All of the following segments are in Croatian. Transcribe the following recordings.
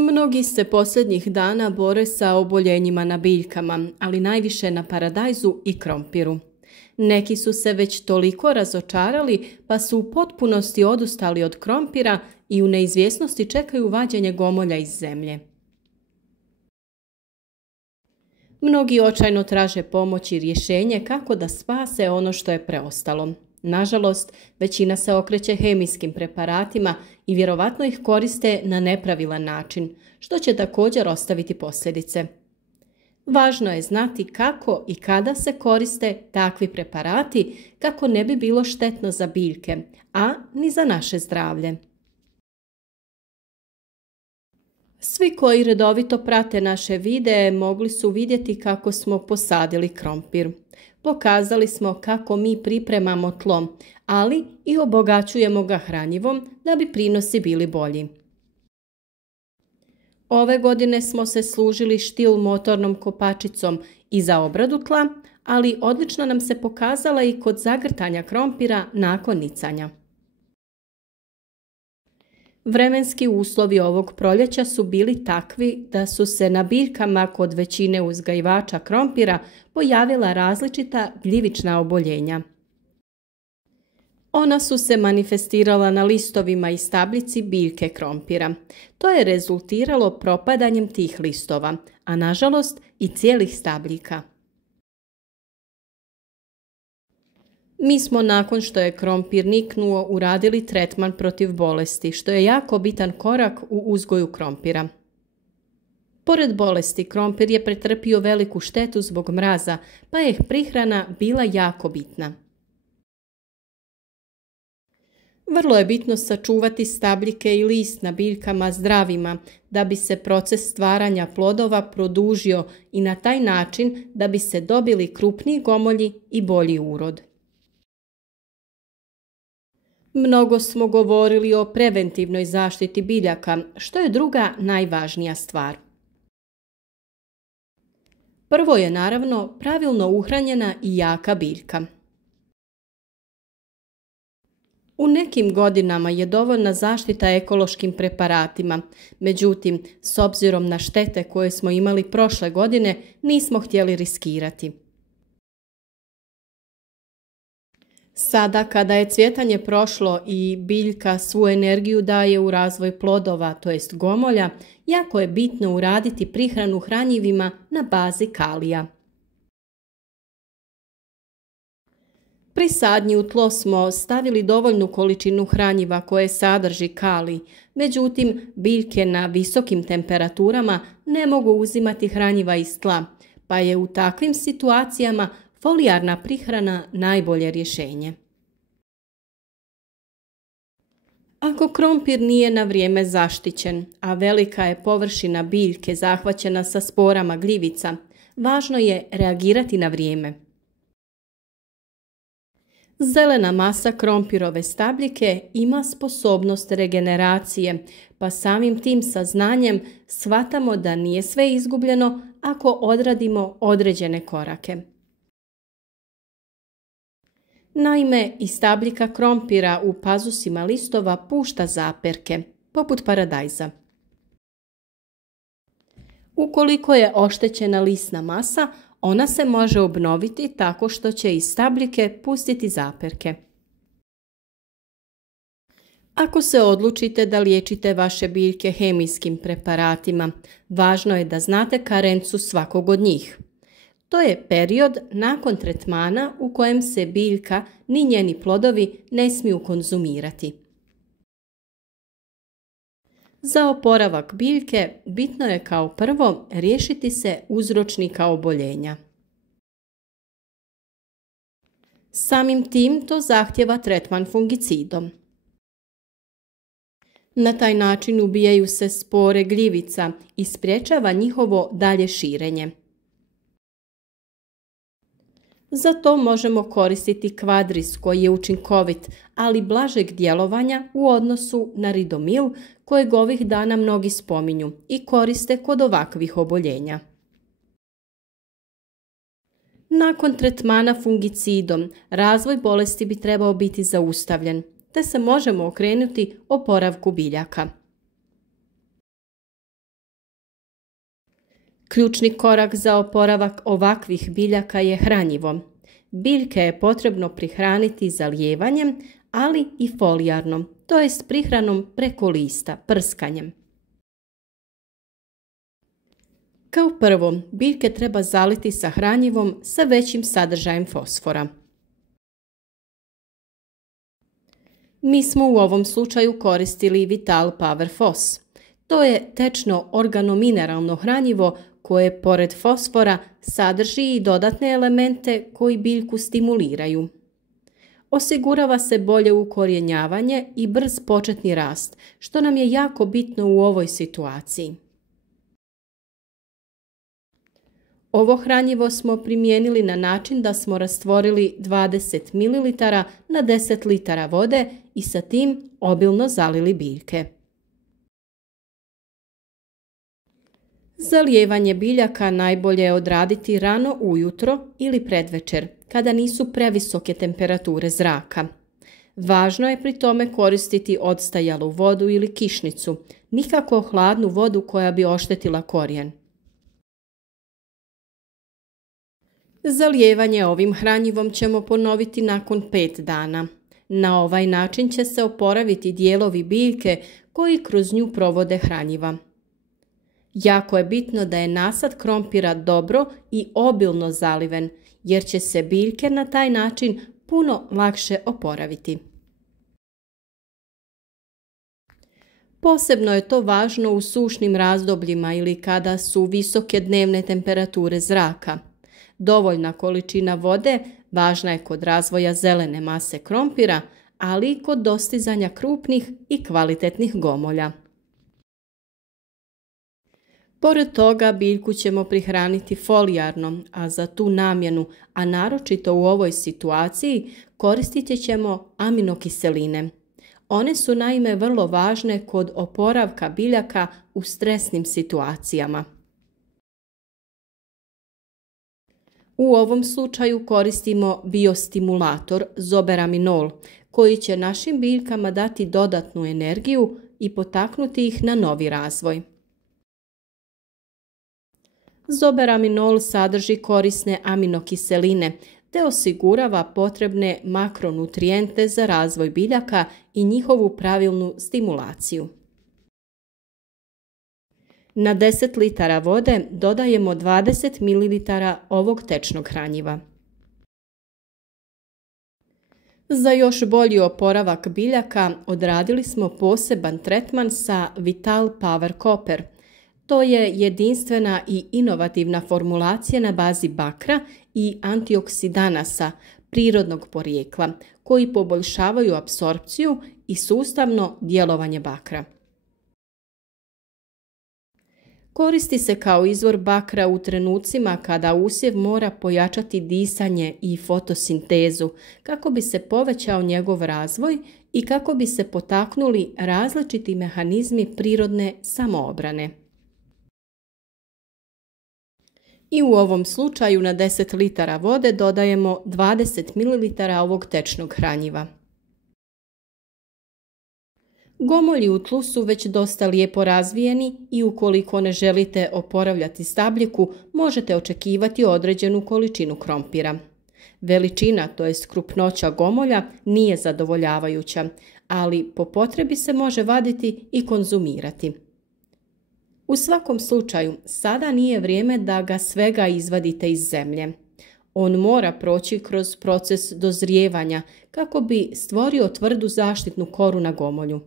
Mnogi se posljednjih dana bore sa oboljenjima na biljkama, ali najviše na paradajzu i krompiru. Neki su se već toliko razočarali pa su u potpunosti odustali od krompira i u neizvjesnosti čekaju vađenje gomolja iz zemlje. Mnogi očajno traže pomoć i rješenje kako da spase ono što je preostalo. Nažalost, većina se okreće hemijskim preparatima i vjerovatno ih koriste na nepravilan način, što će također ostaviti posljedice. Važno je znati kako i kada se koriste takvi preparati kako ne bi bilo štetno za biljke, a ni za naše zdravlje. Svi koji redovito prate naše videe mogli su vidjeti kako smo posadili krompir. Pokazali smo kako mi pripremamo tlo, ali i obogaćujemo ga hranjivom da bi prinosi bili bolji. Ove godine smo se služili štil motornom kopačicom i za obradu tla, ali odlično nam se pokazala i kod zagrtanja krompira nakon nicanja. Vremenski uslovi ovog proljeća su bili takvi da su se na biljkama kod većine uzgajivača krompira pojavila različita gljivična oboljenja. Ona su se manifestirala na listovima i stabljici biljke krompira. To je rezultiralo propadanjem tih listova, a nažalost i cijelih stabljika. Mi smo nakon što je krompir niknuo uradili tretman protiv bolesti, što je jako bitan korak u uzgoju krompira. Pored bolesti, krompir je pretrpio veliku štetu zbog mraza, pa je prihrana bila jako bitna. Vrlo je bitno sačuvati stabljike i list na biljkama zdravima da bi se proces stvaranja plodova produžio i na taj način da bi se dobili krupniji gomolji i bolji urod. Mnogo smo govorili o preventivnoj zaštiti biljaka, što je druga najvažnija stvar. Prvo je naravno pravilno uhranjena i jaka biljka. U nekim godinama je dovoljna zaštita ekološkim preparatima, međutim, s obzirom na štete koje smo imali prošle godine, nismo htjeli riskirati. Sada kada je cvjetanje prošlo i biljka svu energiju daje u razvoj plodova, to jest gomolja, jako je bitno uraditi prihranu hranjivima na bazi kalija. Pri sadnji u tlo smo stavili dovoljnu količinu hranjiva koje sadrži kalij, međutim biljke na visokim temperaturama ne mogu uzimati hranjiva iz tla, pa je u takvim situacijama folijarna prihrana najbolje rješenje. Ako krompir nije na vrijeme zaštićen, a velika je površina biljke zahvaćena sa sporama gljivica, važno je reagirati na vrijeme. Zelena masa krompirove stabljike ima sposobnost regeneracije, pa samim tim saznanjem shvatamo da nije sve izgubljeno ako odradimo određene korake. Naime, i stabljika krompira u pazusima listova pušta zaperke, poput paradajza. Ukoliko je oštećena lisna masa, ona se može obnoviti tako što će iz stabljike pustiti zaperke. Ako se odlučite da liječite vaše biljke hemijskim preparatima, važno je da znate karencu svakog od njih. To je period nakon tretmana u kojem se biljka ni njeni plodovi ne smiju konzumirati. Za oporavak biljke bitno je kao prvo riješiti se uzročnika oboljenja. Samim tim to zahtjeva tretman fungicidom. Na taj način ubijaju se spore gljivica i sprječava njihovo dalje širenje. Za to možemo koristiti kvadris koji je učinkovit, ali blažeg djelovanja u odnosu na ridomil kojeg ovih dana mnogi spominju i koriste kod ovakvih oboljenja. Nakon tretmana fungicidom, razvoj bolesti bi trebao biti zaustavljen, te se možemo okrenuti oporavku biljaka. Ključni korak za oporavak ovakvih biljaka je hranjivo. Biljke je potrebno prihraniti zalijevanjem, ali i folijarnom, to jest prihranom preko lista, prskanjem. Kao prvo, biljke treba zaliti sa hranjivom sa većim sadržajem fosfora. Mi smo u ovom slučaju koristili Vital Power Fos. To je tečno organomineralno hranjivo koje pored fosfora sadrži i dodatne elemente koji biljku stimuliraju. Osigurava se bolje ukorijenjavanje i brz početni rast, što nam je jako bitno u ovoj situaciji. Ovo hranjivo smo primijenili na način da smo rastvorili 20 ml na 10 litara vode i sa tim obilno zalili biljke. Zalijevanje biljaka najbolje je odraditi rano ujutro ili predvečer, kada nisu previsoke temperature zraka. Važno je pri tome koristiti odstajalu vodu ili kišnicu, nikako hladnu vodu koja bi oštetila korijen. Zalijevanje ovim hranjivom ćemo ponoviti nakon 5 dana. Na ovaj način će se oporaviti dijelovi biljke koji kroz nju provode hranjiva. Jako je bitno da je nasad krompira dobro i obilno zaliven, jer će se biljke na taj način puno lakše oporaviti. Posebno je to važno u sušnim razdobljima ili kada su visoke dnevne temperature zraka. Dovoljna količina vode važna je kod razvoja zelene mase krompira, ali i kod dostizanja krupnih i kvalitetnih gomolja. Pored toga biljku ćemo prihraniti folijarnom, a za tu namjenu, a naročito u ovoj situaciji, koristit ćemo aminokiseline. One su naime vrlo važne kod oporavka biljaka u stresnim situacijama. U ovom slučaju koristimo biostimulator zoberaminol, koji će našim biljkama dati dodatnu energiju i potaknuti ih na novi razvoj. Zoberaminol sadrži korisne aminokiseline te osigurava potrebne makronutrijente za razvoj biljaka i njihovu pravilnu stimulaciju. Na 10 litara vode dodajemo 20 ml ovog tečnog hranjiva. Za još bolji oporavak biljaka odradili smo poseban tretman sa Vital Power Copper. To je jedinstvena i inovativna formulacija na bazi bakra i antioksidanasa prirodnog porijekla koji poboljšavaju apsorpciju i sustavno djelovanje bakra. Koristi se kao izvor bakra u trenucima kada usjev mora pojačati disanje i fotosintezu kako bi se povećao njegov razvoj i kako bi se potaknuli različiti mehanizmi prirodne samoobrane. I u ovom slučaju na 10 litara vode dodajemo 20 ml ovog tečnog hranjiva. Gomolji u tlu su već dosta lijepo razvijeni i ukoliko ne želite oporavljati stabljiku, možete očekivati određenu količinu krompira. Veličina, to jest krupnoća gomolja, nije zadovoljavajuća, ali po potrebi se može vaditi i konzumirati. U svakom slučaju, sada nije vrijeme da ga svega izvadite iz zemlje. On mora proći kroz proces dozrijevanja kako bi stvorio tvrdu zaštitnu koru na gomolju.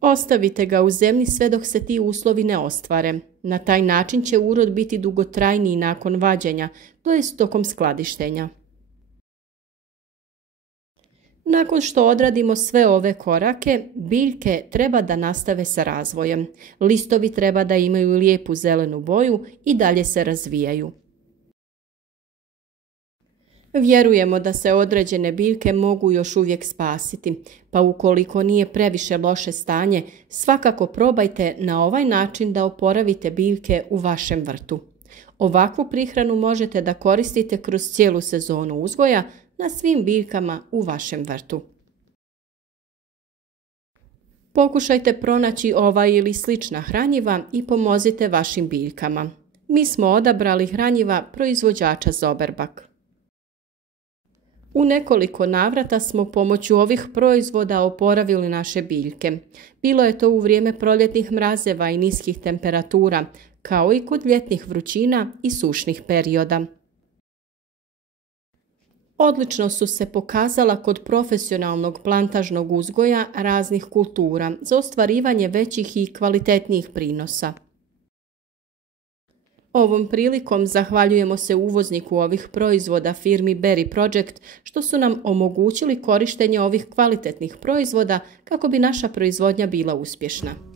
Ostavite ga u zemlji sve dok se ti uslovi ne ostvare. Na taj način će urod biti dugotrajniji nakon vađenja, to jest tokom skladištenja. Nakon što odradimo sve ove korake, biljke treba da nastave sa razvojem. Listovi treba da imaju lijepu zelenu boju i dalje se razvijaju. Vjerujemo da se određene biljke mogu još uvijek spasiti, pa ukoliko nije previše loše stanje, svakako probajte na ovaj način da oporavite biljke u vašem vrtu. Ovakvu prihranu možete da koristite kroz cijelu sezonu uzgoja na svim biljkama u vašem vrtu. Pokušajte pronaći ovaj ili slična hranjiva i pomozite vašim biljkama. Mi smo odabrali hranjiva proizvođača Zoberbak. U nekoliko navrata smo pomoću ovih proizvoda oporavili naše biljke. Bilo je to u vrijeme proljetnih mrazeva i niskih temperatura, kao i kod ljetnih vrućina i sušnih perioda. Odlično su se pokazala kod profesionalnog plantažnog uzgoja raznih kultura za ostvarivanje većih i kvalitetnijih prinosa. Ovom prilikom zahvaljujemo se uvozniku ovih proizvoda firmi Berry Project što su nam omogućili korištenje ovih kvalitetnih proizvoda kako bi naša proizvodnja bila uspješna.